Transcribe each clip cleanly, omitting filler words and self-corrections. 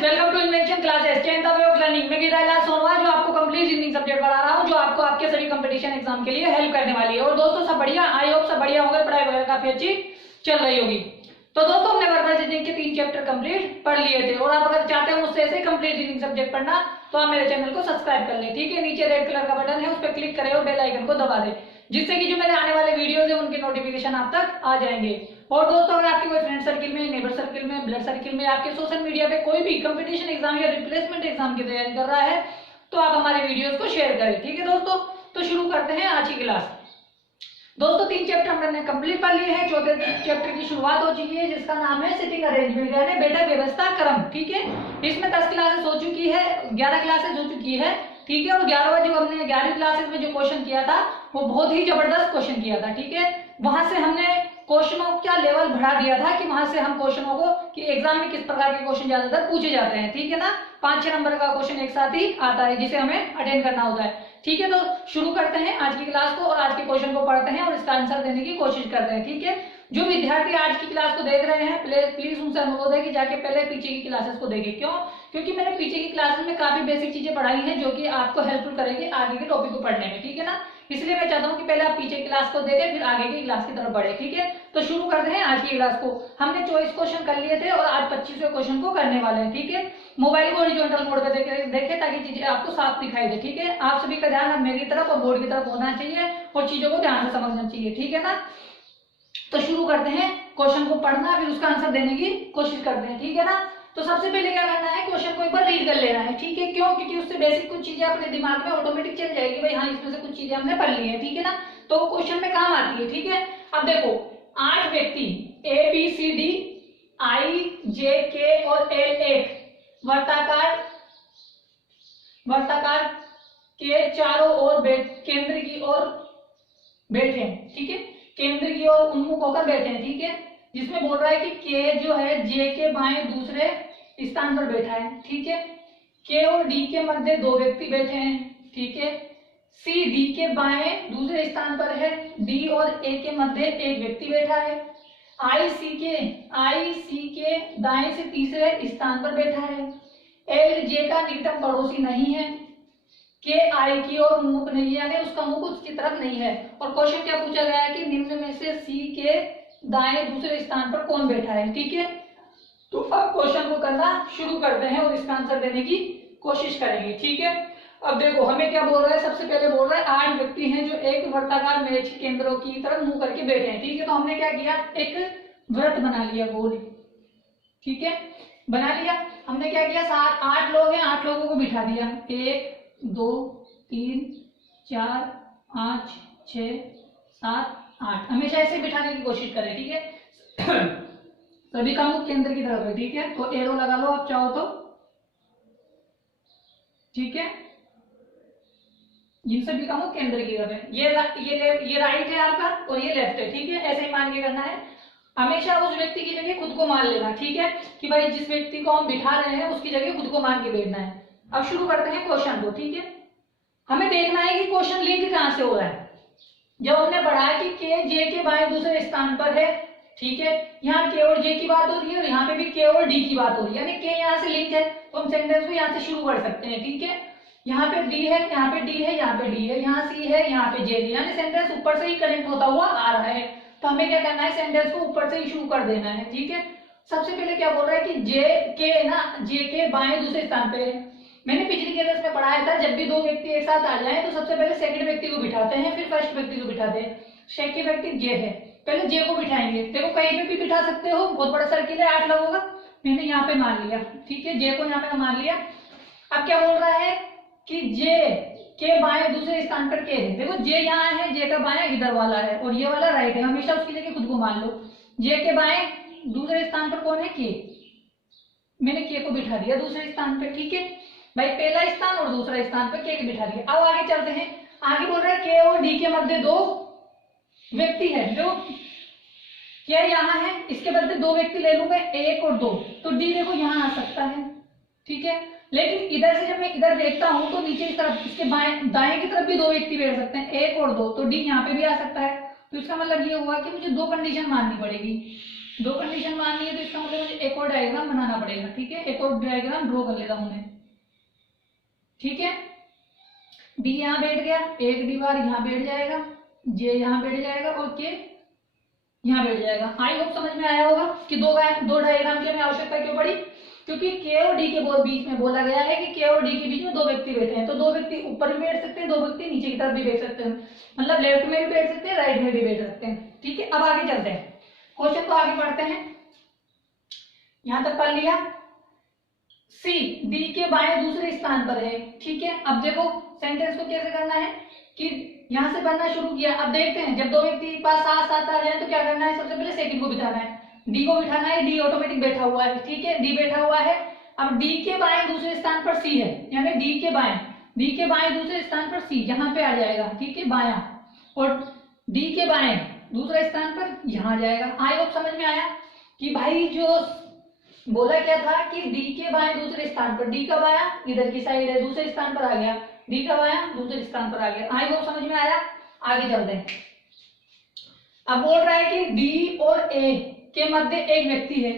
Friends, welcome to invention classes, change the way of learning. मैं गीतालाल सोनवा जो आपको complete reasoning subject पढ़ा रहा हूं, जो आपको आपके सभी कंपटीशन एग्जाम के लिए हेल्प करने वाली है। और दोस्तों सब बढ़िया, आई होप सब बढ़िया होंगे, पढ़ाई वगैरह काफी अच्छी चल रही होगी। तो दोस्तों हमने वर्बल रीजनिंग के 3 चैप्टर कंप्लीट पढ़ लिए थे, और आप अगर चाहते हो मुझसे ऐसे कंप्लीट रीजनिंग सब्जेक्ट पढ़ना तो आप मेरे चैनल को सब्सक्राइब कर लें। ठीक है, नीचे रेड कलर का बटन है, उस पर क्लिक करें और बेल आइकन को दबा दें, जिससे कि जो मेरे आने वाले वीडियोस है उनके नोटिफिकेशन आप तक आ जाएंगे। और दोस्तों अगर आपके कोई फ्रेंड सर्किल में, नेबर सर्किल में, ब्लड सर्किल में, आपके सोशल मीडिया पे कोई भी कंपटीशन एग्जाम या रिप्लेसमेंट एग्जाम की तैयारी कर रहा है तो आप हमारे वीडियोस को शेयर करें। ठीक है दोस्तों, तो शुरू करते हैं आज की क्लास। दोस्तों 3 चैप्टर हमने कंप्लीट कर लिए हैं। चौथे चैप्टर की शुरुआत हो चुकी है, जिसका नाम है सिटिंग अरेंजमेंट यानी बैठक व्यवस्था क्रम। ठीक है, इसमें 10 क्लासेस हो चुकी है, 11 क्लासेस हो चुकी है। ठीक है, और 11वां जो हमने 11वीं क्लासेस में जो क्वेश्चन किया था वो बहुत ही जबरदस्त क्वेश्चन किया था। ठीक है, वहां से हमने क्वेश्चनों का लेवल बढ़ा दिया था कि वहां से हम क्वेश्चनों को कि एग्जाम में किस प्रकार के क्वेश्चन ज्यादातर पूछे जाते हैं। ठीक है ना, 5-6 नंबर का क्वेश्चन एक साथ ही आता है जिसे हमें अटेंड करना होता है। ठीक है, तो शुरू करते हैं आज की क्लास को और आज के क्वेश्चन को पढ़ते हैं और इसका आंसर देने की कोशिश करते हैं। ठीक है, जो विद्यार्थी आज की क्लास को देख रहे हैं प्लीज उनसे अनुरोध है कि जाके पहले पीछे की क्लासेस को देखें। क्यों? क्योंकि मैंने पीछे की क्लासेस में काफी बेसिक चीजें पढ़ाई हैं जो कि आपको हेल्पफुल करेगी आगे के टॉपिक को पढ़ने में। ठीक है ना, इसलिए मैं चाहता हूं कि पहले आप पीछे की क्लास को देखें फिर आगे की क्लास की तरफ बढ़े। ठीक है, तो शुरू करते हैं आज की क्लास को। हमने 24 क्वेश्चन कर लिए थे और आज 25वें क्वेश्चन को करने वाले हैं। ठीक है, मोबाइल को हॉरिजॉन्टल मोड पे देखें ताकि चीजें आपको साफ दिखाई दे। ठीक है, आप सभी का ध्यान अब मेरी तरफ और बोर्ड की तरफ होना चाहिए और चीजों को ध्यान से समझना चाहिए। ठीक है ना, तो शुरू करते हैं क्वेश्चन को पढ़ना, फिर उसका आंसर देने की कोशिश करते हैं। ठीक है ना, तो सबसे पहले क्या करना है, क्वेश्चन को एक बार रीड कर लेना है। ठीक है, क्यों? क्योंकि उससे बेसिक कुछ चीजें अपने दिमाग में ऑटोमेटिक चल जाएगी, भाई हाँ इसमें से कुछ चीजें हमने पढ़ ली है। ठीक है ना, तो वो क्वेश्चन में काम आती है। ठीक है, अब देखो 8 व्यक्ति A B C D I जे के और एल एक वर्ताकार के चारों ओर केंद्र की ओर बैठे हैं। ठीक है, केंद्र की ओर उन्मुख होकर बैठे हैं। ठीक है, जिसमें बोल रहा है कि के जो है जे के बाएं दूसरे स्थान पर बैठा है। ठीक है, के और डी के मध्य 2 व्यक्ति बैठे हैं। ठीक है, सी डी के बाएं दूसरे स्थान पर है, डी और ए के मध्य एक व्यक्ति बैठा है, आई सी के दाएं से तीसरे स्थान पर बैठा है, एल जे का निकटतम पड़ोसी नहीं है, के आई की ओर उन्मुख नहीं है यानी उसका मुख उसकी तरफ नहीं है। और क्वेश्चन क्या पूछा गया है कि निम्न में से सी के दाएं दूसरे स्थान पर कौन बैठा है। ठीक है, तो अब क्वेश्चन को करना शुरू करते हैं और इसका आंसर देने की कोशिश करेंगे। ठीक है, अब देखो हमें क्या बोल रहा है, सबसे पहले बोल रहा है 8 व्यक्ति हैं जो एक वर्ताकार मेज केंद्रों की तरफ मुंह करके बैठे हैं। ठीक है, तो हमने क्या किया, एक वृत्त बना लिया गोल। ठीक है, बना लिया। हमने क्या किया, 8 लोग हैं, 8 लोगों को बिठा दिया, 1 2 3 4 5 6 7 8, हमेशा ऐसे बिठाने की कोशिश करें। ठीक है, सभी का मुख केंद्र की तरफ है। ठीक है, तो एरो लगा लो आप चाहो तो। ठीक है, इन सभी का मुख केंद्र की तरफ है। ये राइट है आपका और ये लेफ्ट है। ठीक है, ऐसे ही मान के करना है। हमेशा उस व्यक्ति की जगह खुद को मान लेना। ठीक है, कि भाई जिस व्यक्ति को हम बिठा रहे हैं उसकी जगह खुद को मान के बैठना है। अब शुरू करते हैं क्वेश्चन को। ठीक है, हमें देखना है कि क्वेश्चन लिंक कहां से हो रहा है। जब हमने पढ़ा है कि के जे के बाएं दूसरे स्थान पर है। ठीक है, यहाँ के और जे की बात हो रही है और यहाँ पे भी के और डी की बात हो रही है, यानी के यहाँ से लिंक है तो हम सेंटेंस को यहाँ से शुरू कर सकते हैं। ठीक है, यहाँ पे डी है, यहाँ पे डी है, यहाँ पे डी है, यहाँ सी है, यहाँ पे जे है, यानी सेंटेंस ऊपर से ही कनेक्ट होता हुआ आ रहा है। तो हमें क्या करना है, सेंटेंस को ऊपर से ही शुरू कर देना है। ठीक है, सबसे पहले क्या बोल रहा है कि जे के बाएं दूसरे स्थान पे है। मैंने पिछली क्लास में पढ़ाया था, जब भी 2 व्यक्ति एक साथ आ जाए तो सबसे पहले सेकंड व्यक्ति को बिठाते हैं, फिर फर्स्ट व्यक्ति को बिठाते हैं। सेकंड व्यक्ति जे है, पहले जे को बिठाएंगे। देखो कहीं पे भी बिठा सकते हो, बहुत बड़ा सर्किल है 8 लोगों का, मैंने यहाँ पे मान लिया। ठीक है, जे को यहाँ पे मान लिया। अब क्या बोल रहा है कि जे के बाएं दूसरे स्थान पर के है। देखो जे यहाँ है, जे का बाएं इधर वाला है और ये वाला राइट है, हमेशा उसकी जगह खुद को मान लो। जे के बाएं दूसरे स्थान पर कौन है, के। मैंने के को बिठा दिया दूसरे स्थान पे। ठीक है भाई, पहला स्थान और दूसरा स्थान पे के बिठा दिया। अब आगे चलते हैं। आगे बोल रहा है के और डी के मध्य 2 व्यक्ति है। जो क्या यहाँ है, इसके बदले 2 व्यक्ति ले लूं मैं, 1 और 2, तो डी देखो यहाँ आ सकता है। ठीक है, लेकिन इधर से जब मैं इधर देखता हूं तो नीचे की तरफ इसके दाएं की तरफ भी 2 व्यक्ति बैठ सकते हैं, 1 और 2, तो डी यहाँ पे भी आ सकता है। तो इसका मतलब ये हुआ कि मुझे 2 कंडीशन माननी पड़ेगी। दो कंडीशन माननी है तो इसका मतलब मुझे एक और डायग्राम बनाना पड़ेगा, ठीक है। एक और डायग्राम ड्रॉ कर लेता हूं मैं, ठीक है। डी यहाँ बैठ गया, एक डी बार यहाँ बैठ जाएगा, जे यहाँ बैठ जाएगा और के यहाँ बैठ जाएगा। आई होप समझ में आया होगा कि दो डायग्राम की हमें आवश्यकता क्यों पड़ी, क्योंकि के और डी के बीच में बोला गया है कि के और डी के बीच में दो व्यक्ति बैठे हैं, तो दो व्यक्ति ऊपर भी बैठ सकते हैं, दो व्यक्ति नीचे की तरफ भी बैठ सकते हैं, मतलब लेफ्ट में भी बैठ सकते हैं, राइट में भी बैठ सकते हैं, ठीक है। अब आगे चलते हैं, क्वेश्चन को आगे पढ़ते हैं। यहां तक पढ़ लिया। सी डी के बाएं दूसरे स्थान पर है, ठीक है। अब देखो सेंटेंस को कैसे करना है कि यहां से बनना शुरू किया। अब देखते हैं जब दो व्यक्ति पास साथ साथ आ जाए तो क्या करना है, सबसे पहले सेकंड को बिठाना है, डी को बिठाना है, डी ऑटोमेटिक बैठा हुआ है, ठीक है, डी बैठा हुआ है। अब डी के बाएं दूसरे स्थान पर सी है, यानी डी के बाएं दूसरे स्थान पर सी यहाँ पे आ जाएगा, ठीक है, बायां, और डी के बाएं दूसरे स्थान पर यहाँ आ जाएगा। आई होप समझ में आया कि भाई जो बोला क्या था कि डी के बाएं दूसरे स्थान पर, डी का बायां इधर की साइड है, दूसरे स्थान पर आ गया, डी का बायां दूसरे स्थान पर आ गया। आई होप समझ में आया। आगे चलते हैं। अब बोल रहा है कि डी और ए के मध्य एक व्यक्ति है।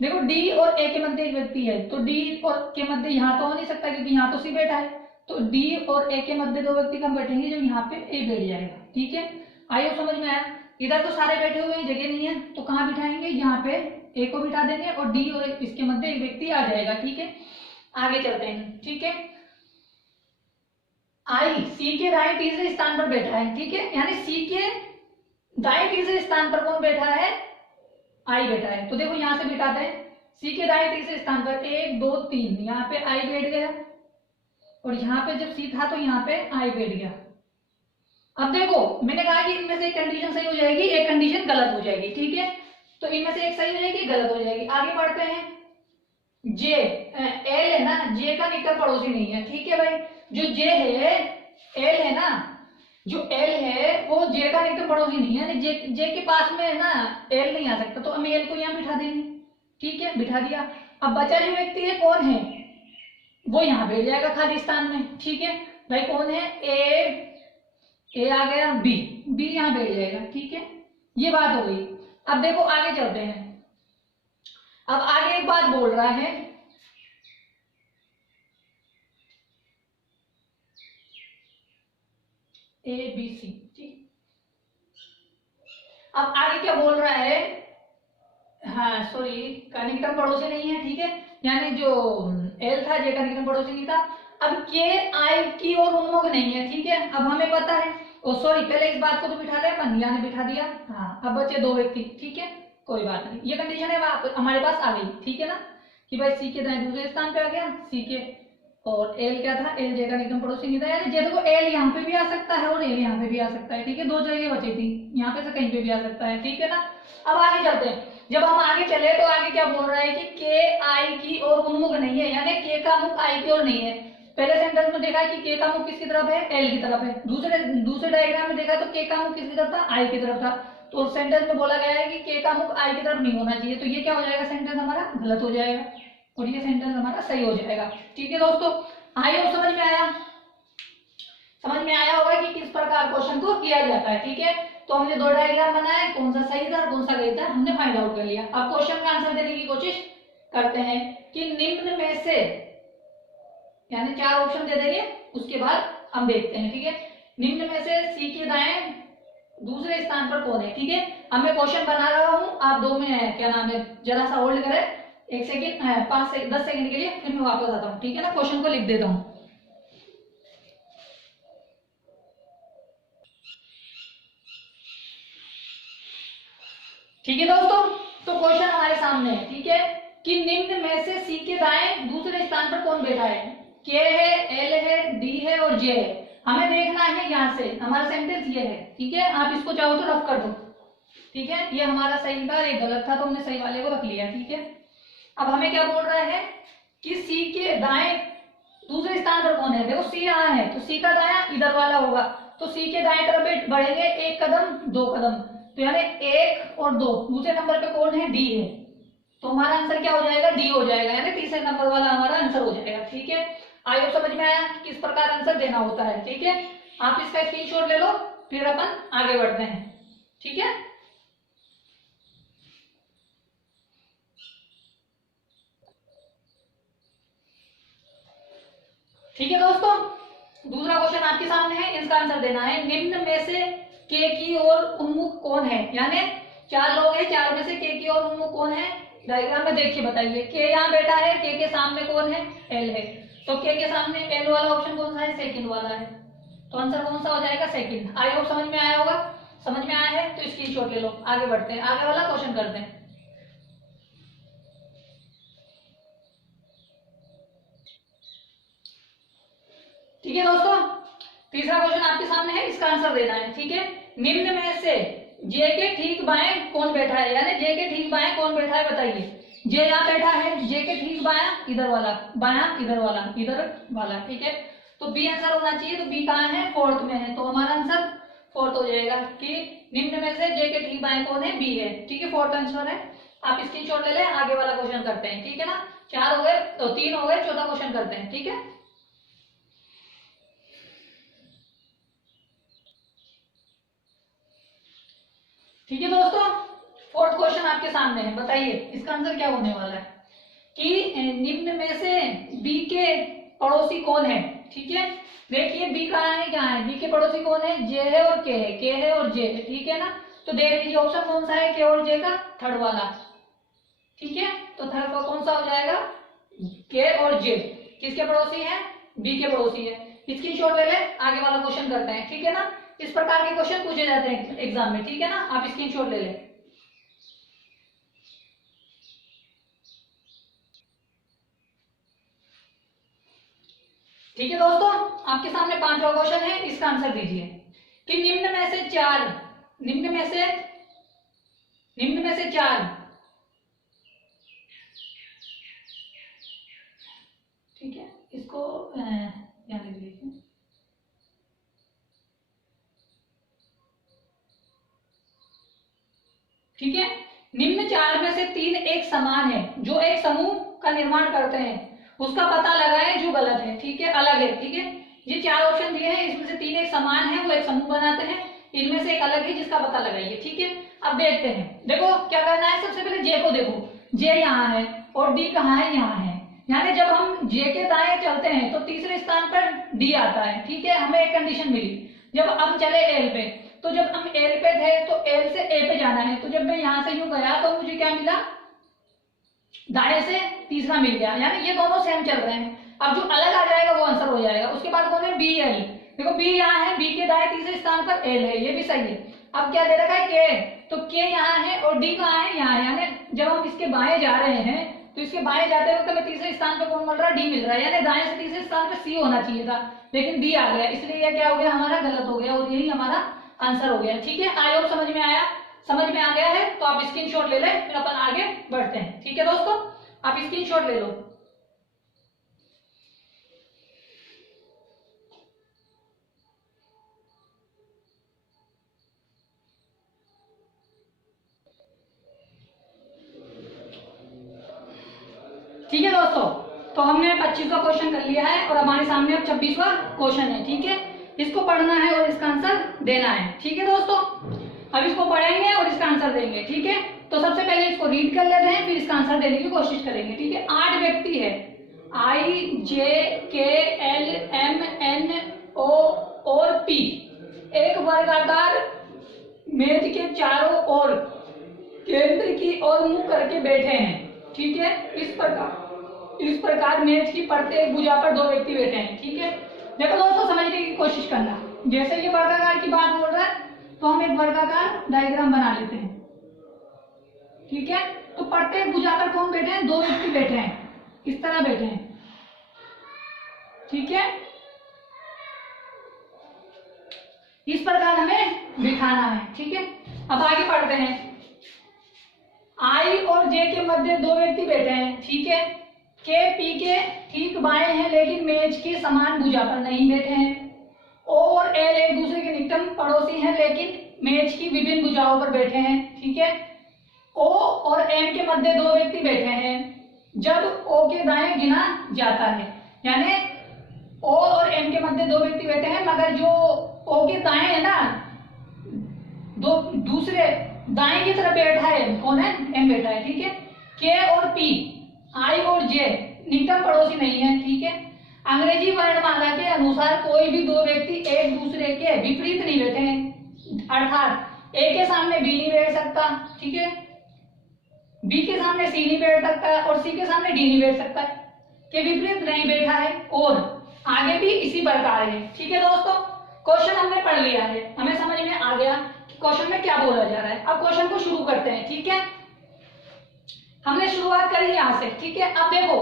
देखो डी और ए के मध्य एक व्यक्ति है, तो डी और के मध्य यहाँ तो हो नहीं सकता क्योंकि यहाँ तो सी बैठा है, तो डी और ए के मध्य दो व्यक्ति कम बैठेंगे, जो यहाँ पे ए बैठ जाएगा, ठीक है। आई होप समझ में आया। इधर तो सारे बैठे हुए हैं, जगह नहीं है, तो कहाँ बिठाएंगे, यहाँ पे ए को बिठा देंगे और डी और इसके मध्य एक व्यक्ति आ जाएगा, ठीक है। आगे चलते हैं, ठीक है। आई सी के दाएं तीसरे स्थान पर बैठा है, ठीक है, यानी सी के दाएं तीसरे स्थान पर कौन बैठा है, आई बैठा है। तो देखो यहां से बिठाते हैं, सी के दाएं तीसरे स्थान पर 1 2 3, यहाँ पे आई बैठ गया, और यहाँ पे जब सी था तो यहाँ पे आई बैठ गया। अब देखो मैंने कहा कि इनमें से एक कंडीशन सही हो जाएगी, एक कंडीशन गलत हो जाएगी, ठीक है। तो इनमें से एक सही हो जाएगी, गलत हो जाएगी। आगे बढ़ते हैं। जे एल है ना, जे का निकट पड़ोसी नहीं है, ठीक है भाई। जो जे है, एल है ना, जो एल है वो जे का निकट पड़ोसी नहीं है, जे के पास में है ना, एल नहीं आ सकता, तो हम एल को यहाँ बिठा देंगे, ठीक है, बिठा दिया। अब बचा जो व्यक्ति है कौन है, वो यहाँ बैठ जाएगा खाली स्थान में, ठीक है भाई। कौन है, ए आ गया, बी यहाँ बैठ जाएगा, ठीक है। ये बात हो गई। अब देखो आगे चलते हैं। अब आगे एक बात बोल रहा है, ए बी सी, ठीक। अब आगे क्या बोल रहा है, हाँ सॉरी, का निकटम पड़ोसी नहीं है, ठीक है, यानी जो एल था जे का निकटम पड़ोसी नहीं था। अब के आई की ओर उन्मुख नहीं है, ठीक है। अब हमें पता है, ओ सॉरी, पहले इस बात को तो बिठा दे अपन, यानी बिठा दिया, हाँ। अब बचे दो व्यक्ति, ठीक है, कोई बात नहीं, ये कंडीशन है हमारे पास आ गई, ठीक है ना, कि भाई सी के दाएं दूसरे स्थान पे आ गया, सी के, और एल क्या था, एल जे का निकटम पड़ोसी नहीं था, यानी जे देखो एल यहाँ पे भी आ सकता है और एल यहाँ पे भी आ सकता है, ठीक है। दो जगह बची थी, यहाँ पे से कहीं पे भी आ सकता है, ठीक है ना। अब आगे चलते हैं। जब हम आगे चले तो आगे क्या बोल रहा है कि के आई की ओर उन्मुख नहीं है, यानी के का मुख आई की ओर नहीं है। पहले सेंटेंस में देखा कि के का मुख किसकी तरफ है, एल की तरफ है। दूसरे डायग्राम में देखा तो के का मुख किसकी तरफ था, आई की तरफ था। तो सेंटेंस में बोला गया है कि के का मुख आई की तरफ नहीं होना चाहिए, तो ये क्या हो जाएगा, सेंटेंस हमारा गलत हो जाएगा और ये सेंटेंस हमारा सही हो जाएगा, ठीक है दोस्तों। आई होप समझ में आया। समझ में आया होगा कि किस प्रकार क्वेश्चन को किया जाता है, ठीक है। तो हमने दो डायग्राम बनाए, कौन सा सही था कौन सा गलत था हमने फाइंड आउट कर लिया। अब क्वेश्चन का आंसर देने की कोशिश करते हैं कि निम्न में से, यानी 4 ऑप्शन दे देंगे, उसके बाद हम देखते हैं, ठीक है। निम्न में से सी के दाएं दूसरे स्थान पर कौन है, ठीक है। अब मैं क्वेश्चन बना रहा हूं, आप 2 में क्या नाम है जरा सा होल्ड करें, 1 सेकेंड 5 से 10 सेकंड के लिए, फिर मैं वापस आता हूं, ठीक है ना। क्वेश्चन को लिख देता हूं। ठीक है दोस्तों, तो क्वेश्चन हमारे सामने है, ठीक है, कि निम्न में से सी के दाएं दूसरे स्थान पर कौन बैठा है। के है, एल है, डी है और जे है। हमें देखना है यहाँ से, हमारा सेंटेंस ये है, ठीक है। आप इसको चाहो तो रफ कर दो, ठीक है। ये हमारा सही था, ये गलत था, तो हमने सही वाले को रख लिया, ठीक है। अब हमें क्या बोल रहा है कि सी के दाएं दूसरे स्थान पर कौन है। देखो सी यहाँ है, तो सी का दायां इधर वाला होगा, तो सी के दाएं तरफ बढ़ेंगे 1 कदम 2 कदम, तो यानी 1 और 2, दूसरे नंबर पे कौन है, डी है। तो हमारा आंसर क्या हो जाएगा, डी हो जाएगा, यानी तीसरे नंबर वाला हमारा आंसर हो जाएगा, ठीक है। आई होप समझ में आया किस प्रकार आंसर देना होता है, ठीक है। आप इसका स्क्रीनशॉट ले लो, फिर अपन आगे बढ़ते हैं, ठीक है। कौन है इसका आंसर देना है। निम्न में से के की ओर उन्मुख कौन है, यानी 4 लोग हैं, 4 में से के की ओर उन्मुख कौन है, डायग्राम में देखिए बताइए। के यहाँ बैठा है, के सामने कौन है, एल है, तो के सामने एल वाला ऑप्शन कौन सा है, सेकंड वाला है, तो आंसर कौन सा हो जाएगा, सेकंड। आई होप समझ में आया होगा, समझ में आया है तो स्क्रीनशॉट ले लो। आगे बढ़ते हैं, आगे वाला क्वेश्चन करते हैं। ठीक है दोस्तों, तीसरा क्वेश्चन आपके सामने है, इसका आंसर देना है। ठीक है, निम्न में से जे के ठीक बाएं कौन बैठा है, यानी जे के ठीक बाएं कौन बैठा है बताइए। जे यहाँ बैठा है, जे के ठीक बायां इधर वाला, बायां इधर वाला, इधर वाला। ठीक है, तो बी आंसर होना चाहिए, तो बी कहाँ है, फोर्थ में है, तो हमारा आंसर फोर्थ हो जाएगा कि निम्न में से जे के ठीक बाएं कौन है, बी है। ठीक है, फोर्थ आंसर है। आप स्क्रीनशॉट ले लें, आगे वाला क्वेश्चन करते हैं। ठीक है ना, 4 हो गए तो 3 हो गए, चौथा क्वेश्चन करते हैं। ठीक है, ठीक है दोस्तों, फोर्थ क्वेश्चन आपके सामने है, बताइए इसका आंसर क्या होने वाला है कि निम्न में से बी के पड़ोसी कौन है। ठीक है, देखिए बी कहाँ है, क्या है, बी के पड़ोसी कौन है, जे है और के है, के है और जे है। ठीक है ना, तो देख लीजिए ऑप्शन कौन सा है, के और जे का, थर्ड वाला। ठीक है, तो थर्ड का कौन सा हो जाएगा, के और जे किसके पड़ोसी है, बी के पड़ोसी है। स्क्रीनशॉट ले ले, आगे वाला क्वेश्चन करते हैं। ठीक है ना, इस प्रकार के क्वेश्चन पूछे जाते हैं एग्जाम में। ठीक है ना, आप स्क्रीनशॉट ले लें। ठीक है दोस्तों, आपके सामने 5वां क्वेश्चन है, इसका आंसर दीजिए कि निम्न में से 4, निम्न में से 4, ठीक है, इसको ध्यान दे लीजिए। ठीक है, निम्न 4 में से 3 एक समान है, जो एक समूह का निर्माण करते हैं, उसका पता लगाएं जो गलत है। ठीक है, अलग है। ठीक है, ये 4 ऑप्शन दिए हैं, इसमें से 3 एक समान है, वो एक समूह बनाते हैं, इनमें से एक अलग है जिसका पता लगाइए। ठीक है, अब देखते हैं, देखो क्या करना है, सबसे पहले जे को देखो, जे यहाँ है और डी कहाँ है, यहाँ है, यानी जब हम जे के दाएं चलते हैं तो तीसरे स्थान पर डी आता है। ठीक है, हमें एक कंडीशन मिली, जब हम चले एल पे, तो जब हम एल पे थे तो एल से ए पे जाना है, तो जब मैं यहां से यूं गया तो मुझे क्या मिला, दाएं से तीसरा मिल गया, यानी ये दोनों सेम चल रहे हैं। अब जो अलग आ जाएगा वो आंसर हो जाएगा। उसके बाद कौन है, बी एल, देखो बी यहाँ है, बी के दाएं तीसरे स्थान पर एल है, ये भी सही है। अब क्या दे रखा है, के, तो के यहाँ है और डी कहाँ है, यहाँ है, यानी जब हम इसके बाएं जा रहे हैं तो इसके बाएं जाते वक्त हमें तीसरे स्थान पर कौन मिल रहा है, डी मिल रहा है, यानी दाएं से तीसरे स्थान पर सी होना चाहिए था, लेकिन डी आ गया, इसलिए यह क्या हो गया, हमारा गलत हो गया और यही हमारा आंसर हो गया। ठीक है, आई होप समझ में आया, समझ में आ गया है तो आप स्क्रीनशॉट ले लें, फिर अपन आगे बढ़ते हैं। ठीक है दोस्तों, आप स्क्रीनशॉट ले लो। ठीक है दोस्तों, तो हमने 25वां क्वेश्चन कर लिया है और हमारे सामने अब 26वां क्वेश्चन है। ठीक है, इसको पढ़ना है और इसका आंसर देना है। ठीक है दोस्तों, अब इसको पढ़ेंगे और इसका आंसर देंगे। ठीक है, तो सबसे पहले इसको रीड कर लेते हैं, फिर इसका आंसर देने की कोशिश करेंगे। ठीक है, 8 व्यक्ति है, आई जे के एल एम एन ओ और पी एक वर्गाकार मेज के चारों ओर केंद्र की ओर मुंह करके बैठे हैं। ठीक है, इस प्रकार मेज की प्रत्येक भुजा पर 2 व्यक्ति बैठे हैं। ठीक है, देखो दोस्तों समझने की कोशिश करना, जैसे ये वर्गाकार की बात बोल रहा है तो हम एक वर्गाकार डायग्राम बना लेते हैं। ठीक है, तो प्रत्येक भुजा पर कौन बैठे हैं, 2 व्यक्ति बैठे हैं, इस तरह बैठे हैं। ठीक है, इस प्रकार हमें बिठाना है। ठीक है, अब आगे पढ़ते हैं। आई और जे के मध्य 2 व्यक्ति बैठे हैं। ठीक है, के पी के ठीक बाएं हैं लेकिन मेज के समान भुजा पर नहीं बैठे हैं। ओ और एल एक दूसरे के निकटम पड़ोसी हैं लेकिन मेज की विभिन्न भुजाओं पर बैठे हैं। ठीक है, ओ और एम के मध्य 2 व्यक्ति बैठे हैं जब ओ के दाएं गिना जाता है, यानी ओ और एम के मध्य 2 व्यक्ति बैठे हैं, मगर जो ओ के दाएं है ना, दूसरे दाएं की तरफ बैठा है, कौन है, एम बैठा है। ठीक है, के और पी, आई और जे निकटम पड़ोसी नहीं है। ठीक है, अंग्रेजी वर्णमाला के अनुसार कोई भी दो व्यक्ति एक दूसरे के विपरीत नहीं बैठे हैं, अर्थात ए के सामने बी नहीं बैठ सकता, ठीक है, बी के सामने सी नहीं बैठ सकता है और सी के सामने डी नहीं बैठ सकता है, के विपरीत नहीं बैठा है और आगे भी इसी प्रकार है। ठीक है दोस्तों, क्वेश्चन हमने पढ़ लिया है, हमें समझ में आ गया कि क्वेश्चन में क्या बोला जा रहा है। अब क्वेश्चन को शुरू करते हैं। ठीक है, हमने शुरुआत करी यहाँ से। ठीक है, अब देखो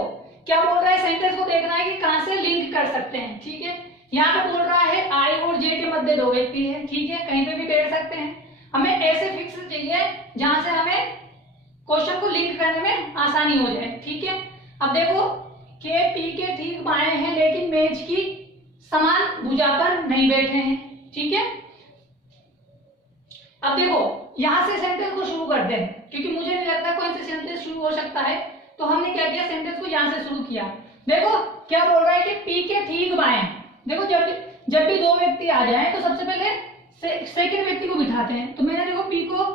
क्या बोल रहा है, सेंटेंस को देखना है कि कहां से लिंक कर सकते हैं। ठीक है, यहाँ पे बोल रहा है आई और जे के मध्य दो व्यक्ति है। ठीक है, कहीं पे भी बैठ सकते हैं, हमें ऐसे फिक्स चाहिए जहां से हमें क्वेश्चन को लिंक करने में आसानी हो जाए। ठीक है, अब देखो के पी के ठीक बाएं हैं लेकिन मेज की समान भुजा पर नहीं बैठे हैं। ठीक है, अब देखो यहां से सेंटेंस को शुरू करते हैं, क्योंकि मुझे नहीं लगता कोई से सेंटेंस शुरू हो सकता है, तो हमने क्या किया, सेंटेंस को यहां से शुरू किया। देखो क्या बोल रहा है कि पी के ठीक बाएं। देखो जब भी दो व्यक्ति आ जाएं तो सबसे पहले सेकंड व्यक्ति को बिठाते हैं, तो मैंने देखो पी को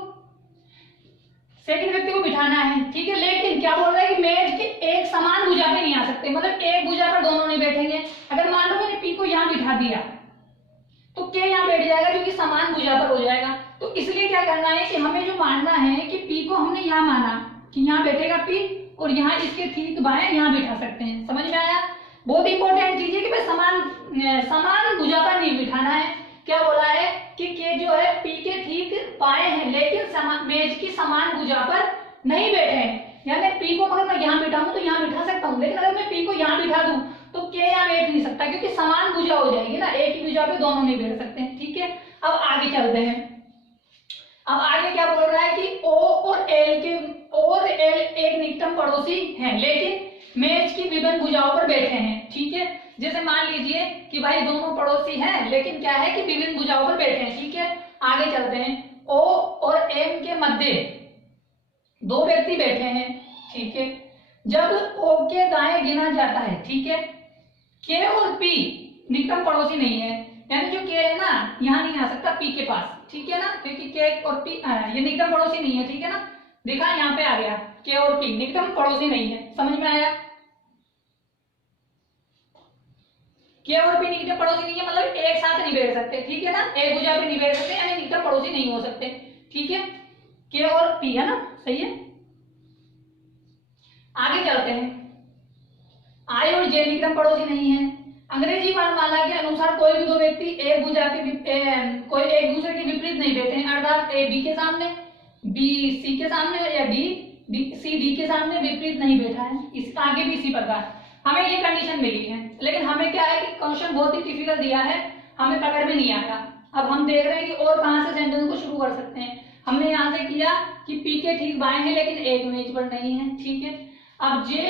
सेकंड व्यक्ति को बिठाना है। ठीक है, लेकिन क्या बोल रहा है कि मेज के एक समान भुजा पे नहीं आ सकते, मतलब एक भुजा पर दोनों नहीं बैठेंगे। अगर मान लो मैंने पी को यहाँ बिठा दिया तो के यहाँ बैठ जाएगा, जो कि समान भुजा पर हो जाएगा। तो इसलिए क्या करना है कि हमें जो मानना है कि पी को हमने यहाँ माना कि यहाँ बैठेगा पी और यहाँ इसके ठीक बाएं यहाँ बिठा सकते हैं। समझ में आया? बहुत इंपॉर्टेंट चीज है कि भाई समान भुजा पर नहीं बिठाना है। क्या बोला है कि के जो है पी के ठीक बाएं हैं लेकिन मेज की समान भुजा पर नहीं बैठे हैं। यानी पी को अगर मैं यहाँ बिठाऊं तो यहाँ बिठा सकता हूँ, लेकिन अगर मैं पी को यहाँ बिठा दूं तो के यहाँ बैठ नहीं सकता, क्योंकि समान भुजा हो जाएगी ना, एक ही भुजा पे दोनों नहीं बैठ सकते। ठीक है, अब आगे चलते हैं। अब आगे क्या बोल रहा है कि ओ और एल एक निकटम पड़ोसी हैं लेकिन मेज की विभिन्न भुजाओं पर बैठे हैं। ठीक है, जैसे मान लीजिए कि भाई दोनों पड़ोसी हैं लेकिन क्या है कि विभिन्न भुजाओं पर बैठे हैं। ठीक है, आगे चलते हैं। ओ और एम के मध्य दो व्यक्ति बैठे हैं। ठीक है, जब ओ के दाएं गिना जाता है, ठीक है, के और पी निकटम पड़ोसी नहीं है, यानी जो के है ना यहाँ नहीं आ सकता पी के पास। ठीक है ना, क्योंकि के और पी ये निकटम पड़ोसी नहीं है। ठीक है ना, देखा यहाँ पे आ गया के और पी निकटम पड़ोसी नहीं है। समझ में आया? के और पी निकटम पड़ोसी नहीं है, मतलब एक साथ नहीं बैठ सकते। ठीक है ना, एक भुजा पे नहीं बैठ सकते, यानी निकटम पड़ोसी नहीं हो सकते। ठीक है, के और पी है ना, सही है। आगे चलते हैं। आई और जे निकटम पड़ोसी नहीं है। अंग्रेजी वर्णमाला के अनुसार कोई भी दो व्यक्ति एक भुजा के कोई एक दूसरे के विपरीत नहीं बैठे हैं, अर्थात ए बी के सामने, बी सी के सामने या सी डी के सामने विपरीत नहीं बैठा है। इस आगे भी इसी प्रकार हमें ये कंडीशन मिली है, लेकिन हमें क्या है कि क्वेश्चन बहुत ही डिफिकल्ट दिया है, हमें पकड़ में नहीं आया। अब हम देख रहे हैं कि और कहां से सेंटेंस को शुरू कर सकते हैं। हमने यहां से किया कि पी के ठीक बाएं हैं लेकिन एक मेज पर नहीं है। ठीक है, अब जे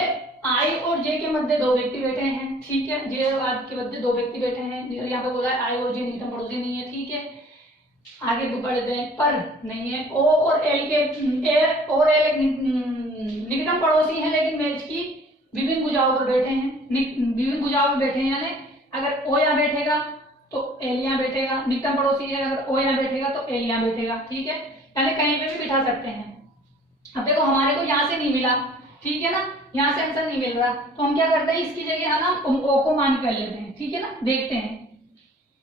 आई और जे के मध्य दो व्यक्ति बैठे हैं। ठीक है, जे और आई के मध्य दो व्यक्ति बैठे हैं, यहाँ पे बोला है आई और जे निकटम पड़ोसी नहीं है। ठीक है, आगे बढ़ते हैं, पर नहीं है। ओ और एल निकटम पड़ोसी हैं लेकिन मेज की विभिन्न भुजाओं पर बैठे हैं। विभिन्न भुजाओं पर बैठे हैं, यानी अगर ओ यहाँ बैठेगा तो एल यहाँ बैठेगा, निकटम पड़ोसी है, अगर ओ यहाँ बैठेगा तो एल यहाँ बैठेगा। ठीक है, यानी कहीं पे भी बिठा सकते हैं। अब देखो हमारे को यहाँ से नहीं मिला, ठीक है ना, यहाँ से आंसर नहीं मिल रहा, तो हम क्या करते हैं, इसकी जगह हम ओ को मान कर लेते हैं। ठीक है ना, देखते हैं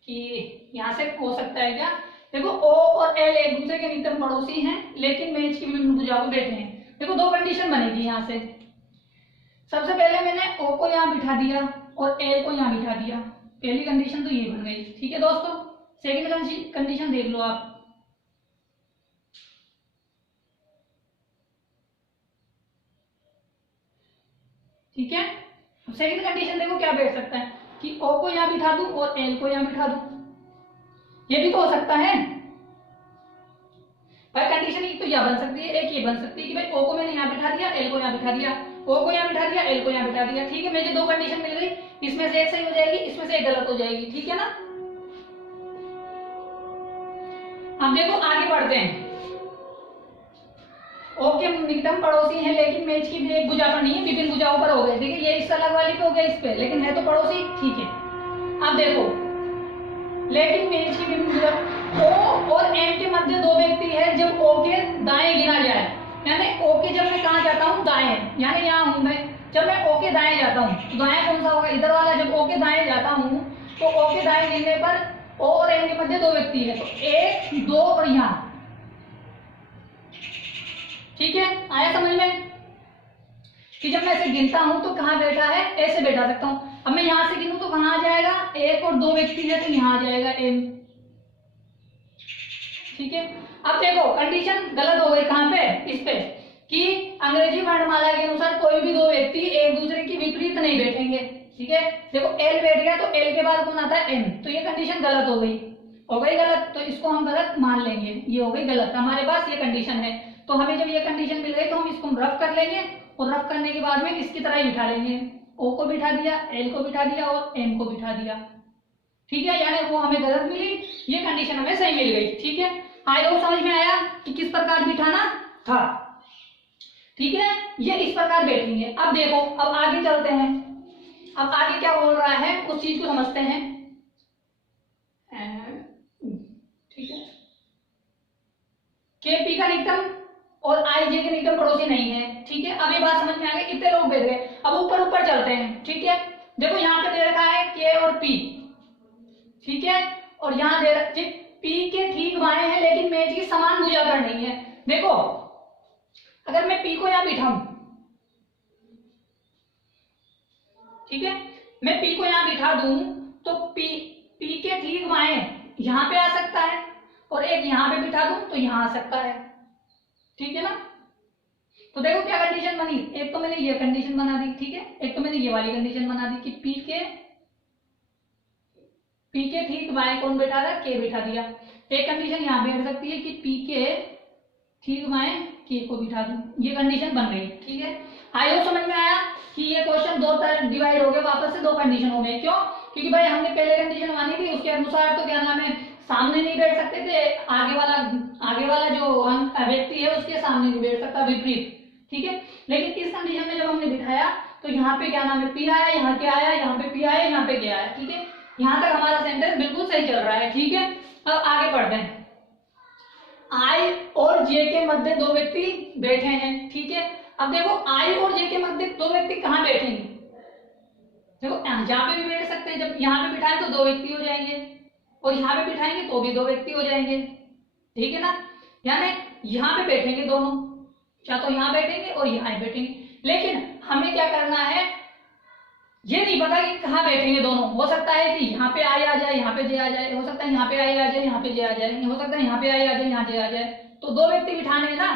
कि यहाँ से हो सकता है क्या। देखो ओ और एल एक दूसरे के निकटम पड़ोसी हैं लेकिन मेज की विभिन्न भुजाओं पर बैठे हैं। देखो दो कंडीशन बनेगी यहाँ से। सबसे पहले मैंने ओ को यहाँ बिठा दिया और एल को यहाँ बिठा दिया, पहली कंडीशन तो ये बन गई। ठीक है दोस्तों, सेकंड कंडीशन देख लो आप। ठीक है, सेकंड कंडीशन देखो क्या बैठ सकता है कि ओ को यहाँ बिठा दूं और एल को यहाँ बिठा दूं, ये भी तो हो सकता है भाई। कंडीशन एक तो यह बन सकती है, एक ये बन सकती है कि भाई ओ को मैंने यहाँ बिठा दिया, एल को यहाँ बिठा दिया, ओ को यहाँ बिठा दिया, एल को यहाँ बिठा दिया। ठीक है, मुझे दो कंडीशन मिल गई, इसमें से एक सही हो जाएगी, इसमें से एक गलत हो जाएगी। ठीक है ना, अब देखो आगे बढ़ते हैं। ओ के निकटम पड़ोसी हैं लेकिन मेज की एक भुजा पर नहीं है, विभिन्न भुजाओं पर हो गए। देखिए ये इस अलग वाली पे हो गया, इस पे, लेकिन है तो पड़ोसी। ठीक है, अब देखो लेकिन मेज की विभिन्न भुजा, ओ और एम के मध्य दो व्यक्ति है जब ओ के दाएं गिना जाए, यानी ओ के जब मैं कहाँ जाता हूँ दाएं, यानी यहाँ हूं मैं, जब मैं ओ के दाएं जाता हूँ तो दाएं कौन सा होगा, इधर वाला। जब ओ के दाएं जाता हूँ तो ओ के दाएं गिरने पर ओ और एम के मध्य 2 व्यक्ति है, तो 1 2 और यहाँ। ठीक है, आया समझ में कि जब मैं ऐसे गिनता हूं तो कहाँ बैठा है, ऐसे बैठा सकता हूं। अब मैं यहां से गिनूं तो कहाँ आ जाएगा, 1 और 2 व्यक्ति है तो यहाँ आ जाएगा एम। ठीक है, अब देखो कंडीशन गलत हो गई कहाँ पे, इस पे, कि अंग्रेजी वर्णमाला के अनुसार कोई भी 2 व्यक्ति एक दूसरे की विपरीत नहीं बैठेंगे। ठीक है, देखो एल बैठ गया तो एल के बाद कौन आता है, एम, तो ये कंडीशन गलत हो गई गलत, तो इसको हम गलत मान लेंगे, ये हो गई गलत। हमारे पास ये कंडीशन है, तो हमें जब ये कंडीशन मिल गई तो हम इसको रफ कर लेंगे, और रफ करने के बाद में इसकी तरह ही बिठा लेंगे, ओ को बिठा दिया, एल को बिठा दिया और एम को बिठा दिया। ठीक है, यानी वो हमें गलत मिली, ये कंडीशन हमें सही मिल गई। ठीक है, आई होप समझ में आया कि किस प्रकार बिठाना था। ठीक है, ये इस प्रकार बैठेंगे। अब देखो, अब आगे चलते हैं, अब आगे क्या बोल रहा है उस चीज को समझते हैं। ठीक है, के पी का निकटम और आई जे के निकटम पड़ोसी नहीं है। ठीक है, अब ये बात समझ में आ गई, कितने लोग बैठ गए। अब ऊपर ऊपर चलते हैं। ठीक है, देखो यहाँ पे दे रखा है के और पी। ठीक है, और यहाँ दे रखा पी के ठीक बाएं हैं लेकिन मेज की समान भुजा पर नहीं है। देखो अगर मैं पी को यहां बिठाऊं, ठीक है, मैं पी को यहां बिठा दूं तो पी के ठीक बाएं यहां पे आ सकता है, और एक यहां पे बिठा दूं तो यहां आ सकता है। ठीक है ना, तो देखो क्या कंडीशन बनी, एक तो मैंने ये कंडीशन बना दी। ठीक है, एक तो मैंने ये वाली कंडीशन बना दी कि पी के ठीक बाएं कौन बैठा रहा है, के बैठा दिया। एक कंडीशन यहाँ पे हो सकती है कि पी के ठीक बाएं के को बिठा दूं, ये कंडीशन बन गई। ठीक है, आई होप समझ में आया कि ये क्वेश्चन 2 तरह डिवाइड हो गए, वापस से 2 कंडीशन हो गए। क्यों, क्योंकि भाई हमने पहले कंडीशन मानी थी, उसके अनुसार तो क्या नाम है, सामने नहीं बैठ सकते थे, आगे वाला जो व्यक्ति है उसके सामने नहीं बैठ सकता, विपरीत। ठीक है, लेकिन इस कंडीशन में जब हमने बिठाया तो यहाँ पे क्या नाम है, पी आया, यहाँ क्या आया, यहाँ पे पी आया, यहाँ पे क्या आया। ठीक है, यहाँ तक हमारा सेंटेंस बिल्कुल सही चल रहा है। ठीक है, अब आगे बढ़ते हैं। आई और जे के मध्य 2 व्यक्ति बैठे हैं। ठीक है, अब देखो आई और जे के मध्य 2 व्यक्ति कहाँ बैठेंगे, देखो जहां पे भी बैठ सकते हैं। जब यहाँ पे बिठाएं तो 2 व्यक्ति हो जाएंगे, और यहाँ पे बिठाएंगे तो भी 2 व्यक्ति हो जाएंगे। ठीक है ना, यानी यहाँ पे बैठेंगे दोनों, या तो यहाँ बैठेंगे और यहाँ बैठेंगे। लेकिन हमें क्या करना है, ये नहीं पता कि कहाँ बैठेंगे दोनों। हो सकता है कि यहाँ पे आई आ जाए, यहाँ पे जे आ जाए, हो सकता है यहाँ पे आई आ जाए, यहाँ पे जे आ जाए, हो सकता है यहाँ पे आई आ जाए, यहाँ जे आ जाए। तो 2 व्यक्ति बिठाने हैं ना,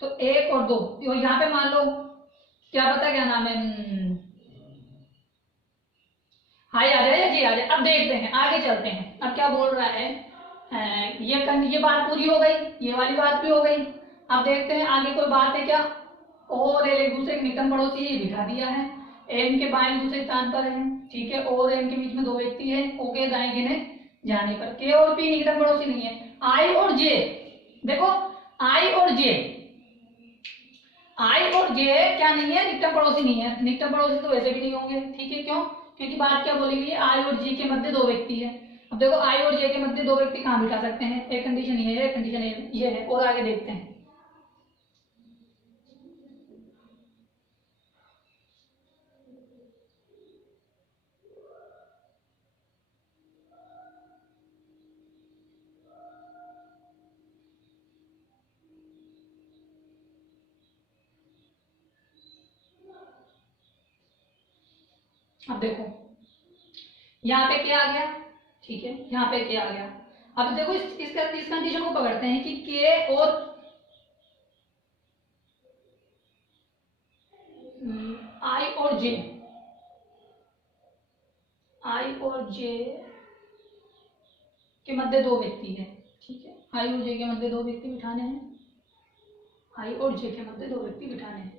तो 1 और 2, और यहाँ पे मान लो क्या पता क्या नाम है, आई आ जाए या जे आ जाए। अब देखते हैं, आगे चलते हैं। अब क्या बोल रहा है, ये बात पूरी हो गई, ये वाली बात भी हो गई। अब देखते हैं आगे कोई बात है क्या। और एक दूसरे के निकटम पड़ोसी ये बिठा दिया है, एम के बाएं दूसरे स्थान पर है। ठीक है, और एम के बीच में 2 व्यक्ति है, ओ के दाएं गिने जाने पर। के और पी निकटम पड़ोसी नहीं है। आई और जे, देखो आई और जे क्या नहीं है, निकटम पड़ोसी नहीं है। निकटम पड़ोसी तो वैसे भी नहीं होंगे। ठीक है, क्यों, क्योंकि बात क्या बोली गई, आई और जे के मध्य 2 व्यक्ति है। अब देखो आई और जे के मध्य 2 व्यक्ति कहाँ बिठा सकते हैं, एक कंडीशन ये है, एक कंडीशन ये है, और आगे देखते हैं। अब देखो यहाँ पे क्या आ गया, ठीक है, यहाँ पे क्या आ गया। अब देखो इस कंडीशन को पकड़ते हैं कि के और आई और जे के मध्य 2 व्यक्ति है। ठीक है, आई और जे के मध्य 2 व्यक्ति बिठाने हैं, आई और जे के मध्य 2 व्यक्ति बिठाने हैं।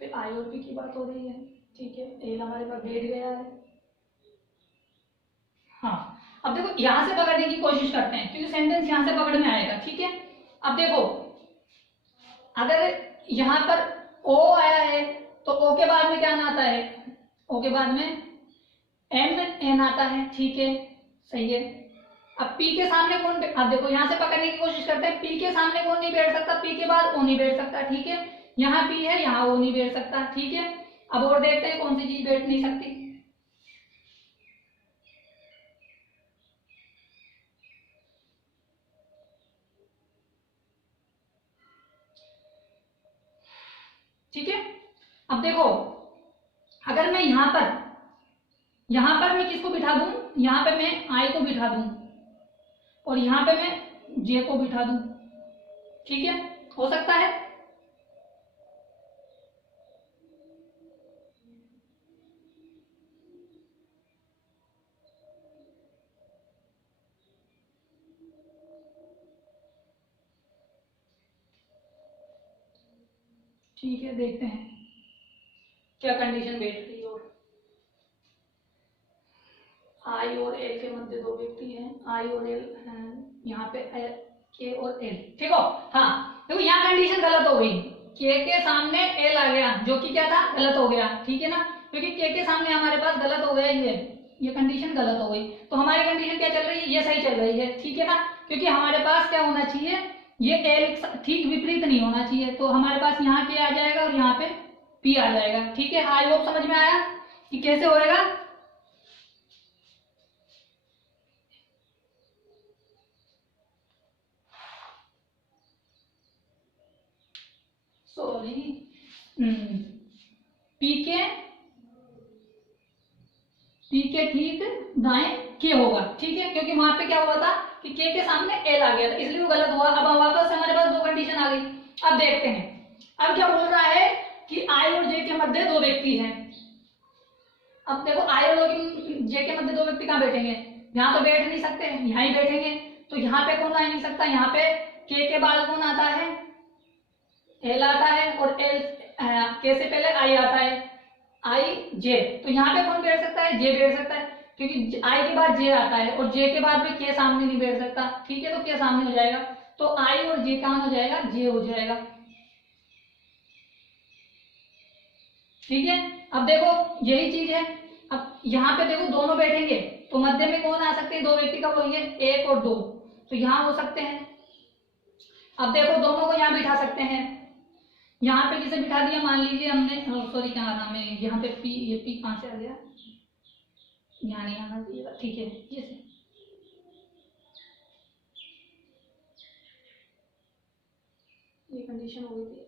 फिर आई और पी की बात हो रही है। ठीक है, एल हमारे पास बैठ गया है। हाँ, अब देखो यहां से पकड़ने की कोशिश करते हैं, क्योंकि सेंटेंस यहां से पकड़ में आएगा। ठीक है, अब देखो अगर यहां पर ओ आया है तो ओ के बाद में क्या आता है, ओ के बाद में एम एन आता है। ठीक है, सही है। अब P के सामने कौन, अब देखो यहाँ से पकड़ने की कोशिश करते हैं। P के सामने कौन नहीं बैठ सकता, P के बाद O नहीं बैठ सकता, ठीक है। यहाँ P है, यहाँ O नहीं बैठ सकता, ठीक है। अब और देखते हैं कौन सी चीज बैठ नहीं सकती। ठीक है। अब देखो, अगर मैं यहाँ पर मैं किसको बिठा दूं, यहाँ पे मैं I को बिठा दूं और यहाँ पे मैं J को बिठा दूं, ठीक है, हो सकता है। ठीक है, देखते हैं क्या कंडीशन बैठ रही है। और आई और एल के मध्य दो व्यक्ति हैं, आई और एल हैं, यहाँ पे के और एल, ठीक हो। हाँ देखो, यहाँ कंडीशन गलत हो गई, के सामने एल आ गया, जो कि क्या था, गलत हो गया, ठीक है ना, क्योंकि के सामने हमारे पास गलत हो गया, ये कंडीशन गलत हो गई। तो हमारी कंडीशन क्या चल रही है, ये सही चल रही है, ठीक है ना, क्योंकि हमारे पास क्या होना चाहिए, ये एल ठीक विपरीत नहीं होना चाहिए। तो हमारे पास यहाँ के आ जाएगा और यहाँ पे पी आ जाएगा, ठीक है। आई होप समझ में आया कि कैसे होएगा। सॉरी, पी के ठीक दाएं के होगा, ठीक है, क्योंकि वहां पे क्या हुआ था कि के सामने एल आ गया था, इसलिए वो गलत हुआ। अब वापस हमारे पास दो कंडीशन आ गई। अब देखते हैं, अब क्या बोल रहा है कि आई और जे के मध्य दो व्यक्ति हैं। अब देखो, आई और जे के मध्य दो व्यक्ति कहाँ बैठेंगे, यहाँ तो बैठ नहीं सकते, यहाँ ही बैठेंगे। तो यहाँ पे कौन आ नहीं सकता, यहाँ पे के बाद कौन आता है, एल आता है, और एल के से पहले आई आता है, आई जे। तो यहाँ पे कौन बैठ सकता है, जे बैठ सकता है, क्योंकि आई के बाद जे आता है और जे के बाद में के सामने नहीं बैठ सकता, ठीक है। तो के सामने हो जाएगा, तो आई और जे कहाँ हो जाएगा, जे हो जाएगा, ठीक है। अब देखो यही चीज है, अब यहाँ पे देखो दोनों बैठेंगे तो मध्य में कौन आ सकते हैं, दो व्यक्ति कब होंगे, एक और दो, तो यहाँ हो सकते हैं। अब देखो दोनों को यहाँ बिठा सकते हैं, यहाँ पे किसे बिठा दिया, मान लीजिए हमने, सॉरी क्या नाम है, यहाँ पे पी, ये पी कहाँ से आ गया, यहाँ नहीं आना चाहिए, ठीक है, ये से। ये कंडीशन हो गई थी,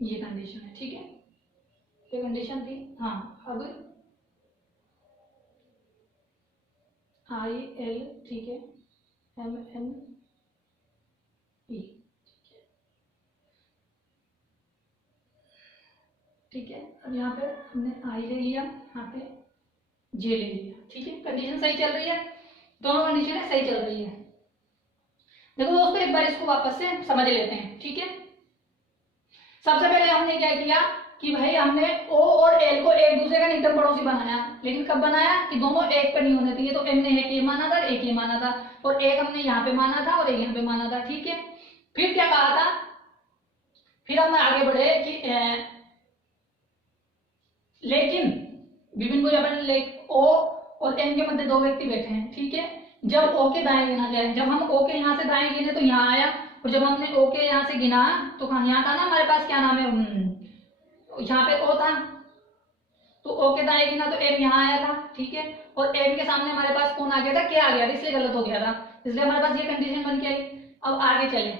ये कंडीशन है, ठीक है, ये कंडीशन थी। हाँ, अब आई एल, ठीक है, एम एन ई, ठीक है। अब यहाँ पे हमने आई ले लिया, यहाँ पे जे ले लिया, ठीक है, कंडीशन सही चल रही है, दोनों कंडीशन सही चल रही है। देखो दोस्तों, एक बार इसको वापस से समझ लेते हैं, ठीक है। सबसे पहले हमने क्या किया कि भाई हमने O और L को एक दूसरे का निकटतम पड़ोसी बनाया, लेकिन कब बनाया कि दोनों एक पर नहीं होने चाहिए। तो M ने एक ये माना था, एक ये माना था, और एक हमने यहाँ पे माना था और एक यहाँ पे माना था, ठीक है। फिर क्या कहा था, फिर हम आगे बढ़े कि लेकिन विभिन्न को जब O और M के मध्य दो व्यक्ति बैठे हैं, ठीक है, जब O के दाएं गिना जाए, जब हम O के यहाँ से दाएं गिने तो यहाँ आया, और जब हमने O के यहाँ से गिना तो कहा, यहाँ था ना हमारे पास, क्या नाम है, यहाँ पे O था, तो O के दाएं गिना तो M यहाँ आया था, ठीक है, और M के सामने हमारे पास कौन आ गया था, क्या आ गया था, इसलिए गलत हो गया था, इसलिए हमारे पास ये कंडीशन बन के आई। अब आगे चले,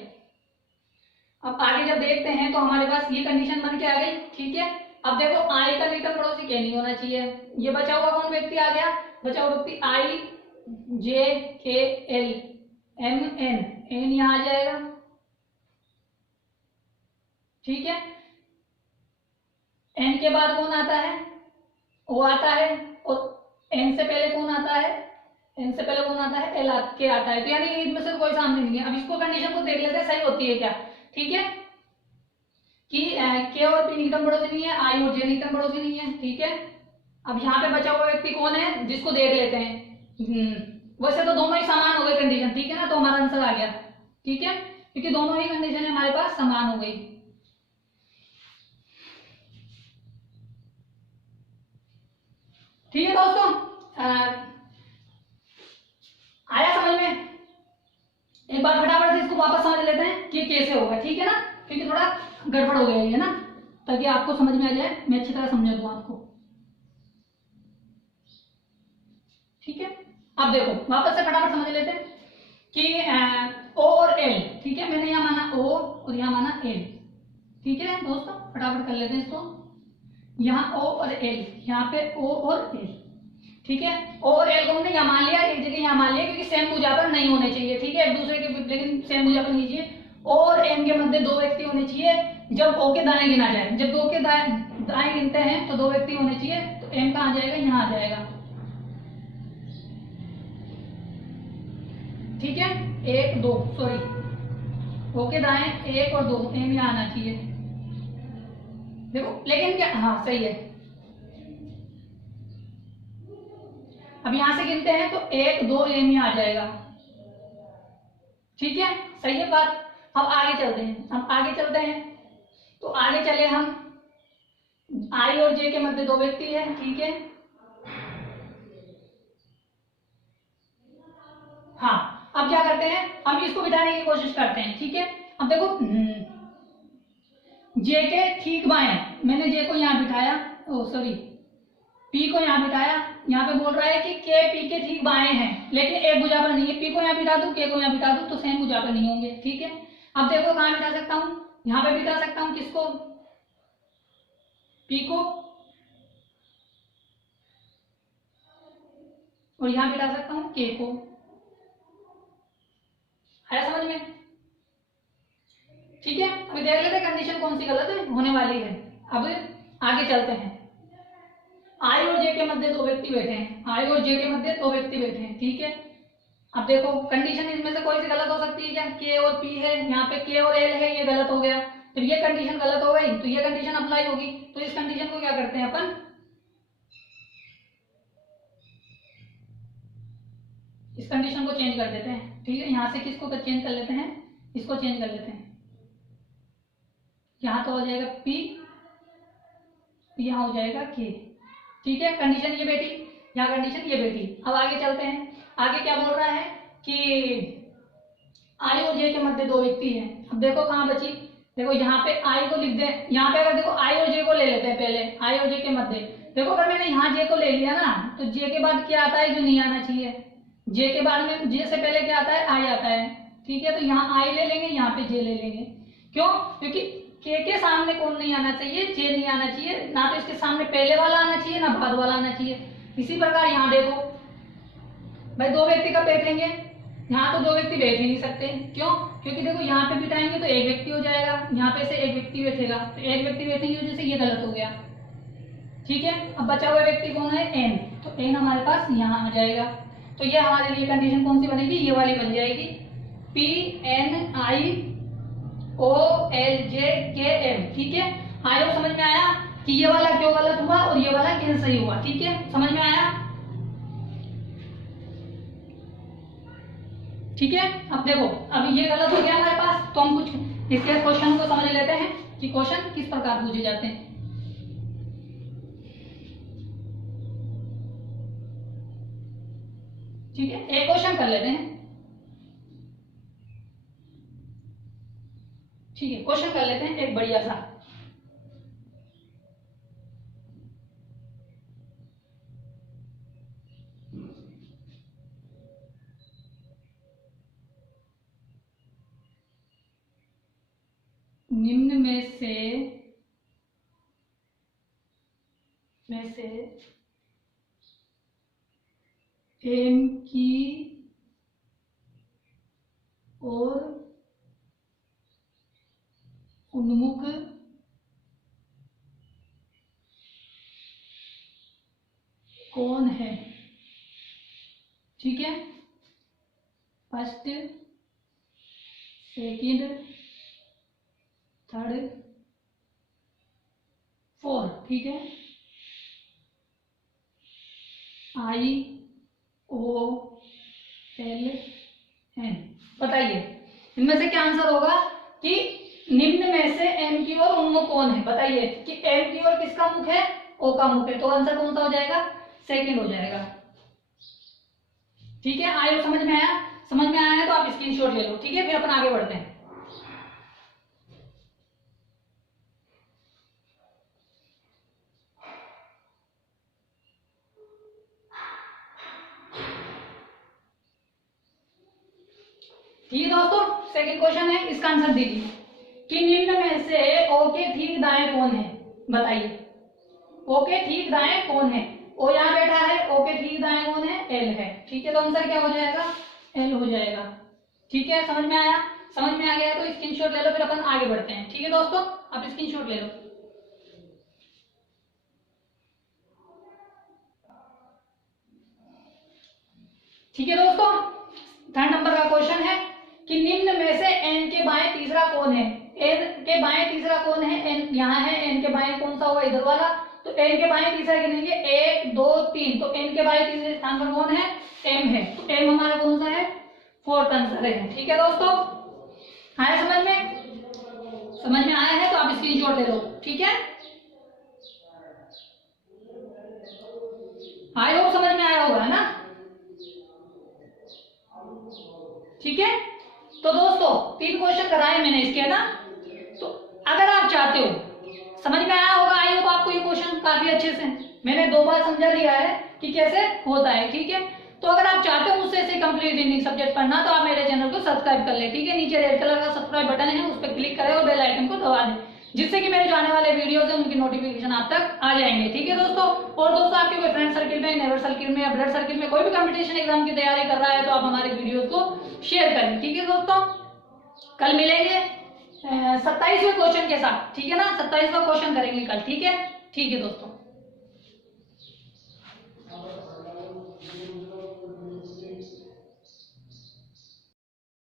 अब आगे जब देखते हैं तो हमारे पास ये कंडीशन बन के आ गई, ठीक है। अब देखो, आई का निकटतम पड़ोसी क्या नहीं होना चाहिए, ये बचा हुआ कौन व्यक्ति आ गया, बचा हुआ व्यक्ति आई जे के एल एम एन, एन यहाँ आ जाएगा, ठीक है। एन के बाद कौन आता है, ओ आता है, और एन से पहले कौन आता है, एन से पहले कौन आता है, एल के आता है। तो यानी इनमें से कोई सामने नहीं है। अब इसको कंडीशन को देख लेते हैं सही होती है क्या, ठीक है, कि के और पी निकटतम पड़ोसी नहीं है, आई और जे निकटतम पड़ोसी नहीं है, ठीक है। अब यहाँ पे बचा हुआ व्यक्ति कौन है, जिसको देख लेते हैं। वैसे तो दोनों ही समान हो गए कंडीशन, ठीक है ना, तो हमारा आंसर आ गया, ठीक है, क्योंकि दोनों ही कंडीशन हमारे पास समान हो गई। ठीक है दोस्तों, आया समझ में? एक बार फटाफट से इसको वापस समझ लेते हैं कि कैसे होगा, ठीक है ना, क्योंकि थोड़ा गड़बड़ हो गया है ना, ताकि आपको समझ में आ जाए, मैं अच्छी तरह समझा दूं आपको। ठीक है, अब देखो वापस से फटाफट समझ लेते हैं कि ओ और एल, ठीक है, मैंने यहाँ माना ओ और यहाँ माना एल, ठीक है दोस्तों, फटाफट कर लेते हैं इसको। यहाँ ओ और एल, यहाँ पे ओ और एल, ठीक है, ओ और एल को हमने यहाँ मान लिया, एक जगह यहाँ मान लिया, क्योंकि सेम भुजा पर नहीं होने चाहिए, ठीक है, एक दूसरे के, लेकिन सेम भुजा पर नहीं चाहिए। ओ और एम के मध्य दो व्यक्ति होने चाहिए जब ओ के दाएं गिना जाए, जब दो के दाएं गिनते हैं तो दो व्यक्ति होने चाहिए, तो एम कहाँ आ जाएगा, यहाँ आ जाएगा, ठीक है, एक दो, सॉरी, ओ के दाएं एक और दो, एम यहाँ आना चाहिए, देखो, लेकिन क्या, हाँ सही है, अब यहां से गिनते हैं तो एक दो एम यहाँ आ जाएगा, ठीक है, सही है बात। अब आगे चलते हैं, अब आगे चलते हैं, तो आगे चले हम, आई और जे के मध्य दो व्यक्ति है, ठीक है, हाँ, अब क्या करते हैं, हम इसको बिठाने की कोशिश करते हैं, ठीक है, अब देखो जे के ठीक बाएं, मैंने जे को यहाँ बिठाया, ओ सॉरी, पी को यहाँ बिठाया, यहाँ पे बोल रहा है कि के पी के ठीक बाएं हैं, लेकिन एक भुजा पर नहीं है, पी को यहाँ बिठा दूं, के को यहाँ बिठा दूं, तो सेम भुजा पर नहीं होंगे, ठीक है। अब देखो कहाँ बिठा सकता हूँ, यहाँ पे बिठा सकता हूँ, किसको, पी को, और यहाँ बिठा सकता हूँ के को, है समझ में? ठीक है, अभी देख लेते हैं कंडीशन कौन सी गलत होने वाली है। अब आगे चलते हैं, आई और जे के मध्य दो व्यक्ति बैठे हैं, आई और जे के मध्य दो व्यक्ति बैठे हैं, ठीक है। अब देखो कंडीशन इनमें से कोई सी गलत हो सकती है क्या, के और पी है, यहाँ पे के और एल है, ये गलत हो गया, तो ये कंडीशन गलत हो गई, तो ये कंडीशन अप्लाई होगी, तो इस कंडीशन को क्या करते हैं अपन, इस कंडीशन को चेंज कर देते हैं, ठीक है, यहाँ से किसको चेंज कर लेते हैं, इसको चेंज कर लेते हैं, यहाँ तो हो जाएगा पी, यहाँ हो जाएगा के, ठीक है, कंडीशन ये बैठी, यहाँ कंडीशन ये बैठी। अब आगे चलते हैं, आगे क्या बोल रहा है कि आई और जे के मध्य दो व्यक्ति हैं। अब देखो कहाँ बची, देखो यहाँ पे आई को लिख दे, यहाँ पे अगर देखो आई और जे को ले लेते हैं पहले, आई और जे के मध्य, देखो अगर मैंने यहाँ जे को ले लिया ना, तो जे के बाद क्या आता है जो नहीं आना चाहिए, जे के बाद में, जे से पहले क्या आता है, आई आता है, ठीक है, तो यहाँ आई ले लेंगे, यहाँ पे जे ले लेंगे, क्यों, क्योंकि के सामने कौन नहीं आना चाहिए, जे नहीं आना चाहिए, ना तो इसके सामने पहले वाला आना चाहिए ना बाद वाला आना चाहिए। इसी प्रकार यहाँ देखो भाई, दो व्यक्ति कब बैठेंगे, यहाँ तो दो व्यक्ति बैठ ही नहीं सकते, क्यों, क्योंकि देखो यहाँ पे बिठाएंगे तो एक व्यक्ति हो जाएगा, यहाँ पे से एक व्यक्ति बैठेगा, तो एक व्यक्ति बैठेंगे वजह से ये गलत हो गया, ठीक है। अब बचा हुआ व्यक्ति कौन है, एन, तो एन हमारे पास यहाँ आ जाएगा, तो ये हमारे लिए कंडीशन कौन सी बनेगी, ये वाली बन जाएगी, पी एन आई ओ एल जे के एम, ठीक है। आई होप समझ में आया कि ये वाला क्यों गलत हुआ और ये वाला क्यों सही हुआ, ठीक है, समझ में आया, ठीक है। अब देखो अब ये गलत हो गया हमारे पास, तो हम कुछ इसके क्वेश्चन को समझ लेते हैं कि क्वेश्चन किस प्रकार पूछे जाते हैं। ठीक है, एक क्वेश्चन कर लेते हैं, ठीक है, क्वेश्चन कर लेते हैं एक बढ़िया सा, निम्न में से एम की और उन्मुख कौन है, ठीक है, फर्स्ट, सेकंड, थर्ड, फोर्थ, ठीक है, आई ओ एल एन, बताइए इनमें से क्या आंसर होगा कि निम्न में से एम की ओर उन्मुख कौन है, बताइए कि एम की ओर किसका मुख है, ओ का मुख है, तो आंसर कौन सा हो जाएगा, सेकंड हो जाएगा। ठीक है, आयो समझ में आया? समझ में आया है तो आप स्क्रीनशॉट ले लो। ठीक है, फिर अपन आगे बढ़ते हैं। ठीक है दोस्तों, सेकंड क्वेश्चन है, इसका आंसर दीजिए कि निम्न में से ओ के ठीक दाएं कौन है? बताइए, ओ के ठीक दाएं कौन है? ओ यहाँ बैठा है, ओ के ठीक दाएं कौन है? एल है। ठीक है, तो आंसर क्या हो जाएगा? एल हो जाएगा। ठीक है, समझ में आया? समझ में आ गया तो स्क्रीनशॉट ले लो, फिर अपन आगे बढ़ते हैं। ठीक है दोस्तों, आप स्क्रीनशॉट ले लो। ठीक है दोस्तों, थर्ड नंबर का क्वेश्चन है कि निम्न में से एन के बाएं तीसरा कौन है? एन के बाएं तीसरा कौन है? एन यहाँ है, एन के बाएं कौन सा होगा? इधर वाला। तो एन के बाएं तीसरा गिनेंगे 1 2 3, तो एन के बाएं तीसरे स्थान पर कौन है? एम है। तो एम हमारा कौन सा है? फोर्थ आंसर है। ठीक है दोस्तों, आया समझ में? समझ में आया है तो आप स्क्रीनशॉट ले लो। ठीक है, आई होप समझ में आया होगा ना? ठीक है, तो दोस्तों 3 क्वेश्चन कराए मैंने इसके ना, तो अगर आप चाहते हो, समझ में आया होगा आई होप आपको ये क्वेश्चन काफी अच्छे से, मैंने 2 बार समझा दिया है कि कैसे होता है। ठीक है, तो अगर आप चाहते हो मुझसे ऐसे कंप्लीट रीजनिंग सब्जेक्ट पढ़ना तो आप मेरे चैनल को सब्सक्राइब कर ले। ठीक है, नीचे रेड कलर का सब्सक्राइब बटन है, उस पर क्लिक करें और बेल आइकन को दबा दें, जिससे कि मेरे जो आने वाले वीडियोस है उनकी नोटिफिकेशन आप तक आ जाएंगे। ठीक है दोस्तों, और दोस्तों आपके कोई फ्रेंड सर्किल में, नेबर सर्किल में या ब्लड सर्किल में कोई भी कंपटीशन एग्जाम की तैयारी कर रहा है तो आप हमारे वीडियोस को शेयर करें। ठीक है दोस्तों, कल मिलेंगे 27वें क्वेश्चन के साथ। ठीक है ना, 27वां क्वेश्चन करेंगे कल। ठीक है, ठीक है दोस्तों।